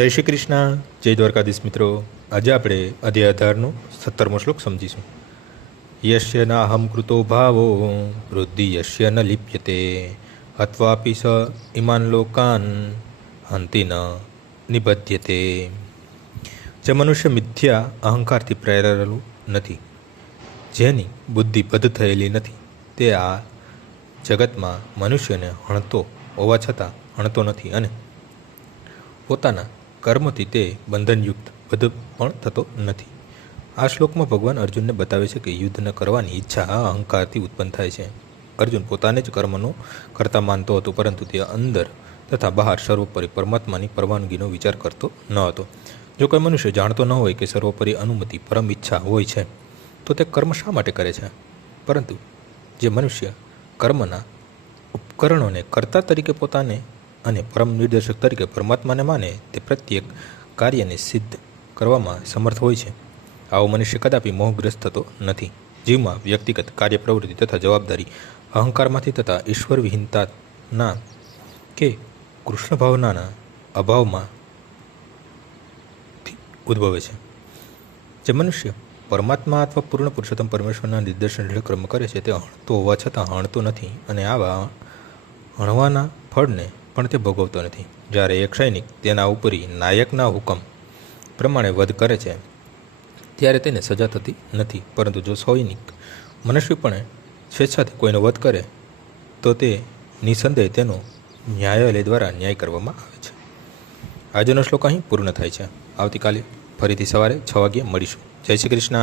જય શ્રી કૃષ્ણ, જય દ્વારકાધીશ મિત્રો. આજે આપણે અધ્યાય 18નો 17મો શ્લોક સમજીશું. યશ્ય નાહમ કૃતો ભાવો વૃદ્ધિ યશ્ય ન લિપ્યતે હત્વાપી સ ઇમાન લોકાન હંતિ ન નિબધ્યતે. જે મનુષ્ય મિથ્યા અહંકારથી પ્રેરેલું નથી, જેની બુદ્ધિ બદ્ધ થયેલી નથી, તે આ જગતમાં મનુષ્યને હણતો હોવા છતાં હણતો નથી અને પોતાના કર્મથી તે બંધનયુક્ત બદ્ધ પણ થતો નથી. આ શ્લોકમાં ભગવાન અર્જુનને બતાવે છે કે યુદ્ધ ન કરવાની ઈચ્છા આ અહંકારથી ઉત્પન્ન થાય છે. અર્જુન પોતાને જ કર્મનો કરતા માનતો હતો, પરંતુ તે અંદર તથા બહાર સર્વોપરી પરમાત્માની પરવાનગીનો વિચાર કરતો ન હતો. જો કોઈ મનુષ્ય જાણતો ન હોય કે સર્વોપરી અનુમતિ પરમ ઈચ્છા હોય છે, તો તે કર્મ શા માટે કરે છે? પરંતુ જે મનુષ્ય કર્મના ઉપકરણોને કર્તા તરીકે પોતાને અને પરમ નિર્દેશક તરીકે પરમાત્માને માને, તે પ્રત્યેક કાર્યને સિદ્ધ કરવામાં સમર્થ હોય છે. આવો મનુષ્ય કદાપી મોહગ્રસ્ત થતો નથી. જીવમાં વ્યક્તિગત કાર્ય પ્રવૃત્તિ તથા જવાબદારી અહંકારમાંથી તથા ઈશ્વર વિહીનતાના કે કૃષ્ણ ભાવનાના અભાવમાં ઉદ્ભવે છે. જે મનુષ્ય પરમાત્મા અથવા પૂર્ણ પુરુષોત્તમ પરમેશ્વરના નિર્દેશન હેઠળ કર્મ કરે છે, તે હણતો હોવા છતાં હણતો નથી અને આવા હણવાના ફળને પણ તે ભોગવતો નથી. જ્યારે એક સૈનિક તેના ઉપરી નાયકના હુકમ પ્રમાણે વધ કરે છે, ત્યારે તેને સજા થતી નથી. પરંતુ જો સૈનિક મનુષ્યપણે સ્વેચ્છાથી કોઈનો વધ કરે, તો તે નિસંદેહ તેનો ન્યાયાલય દ્વારા ન્યાય કરવામાં આવે છે. આજનો શ્લોક અહીં પૂર્ણ થાય છે. આવતીકાલે ફરીથી સવારે 6 વાગ્યે મળીશું. જય શ્રી કૃષ્ણ.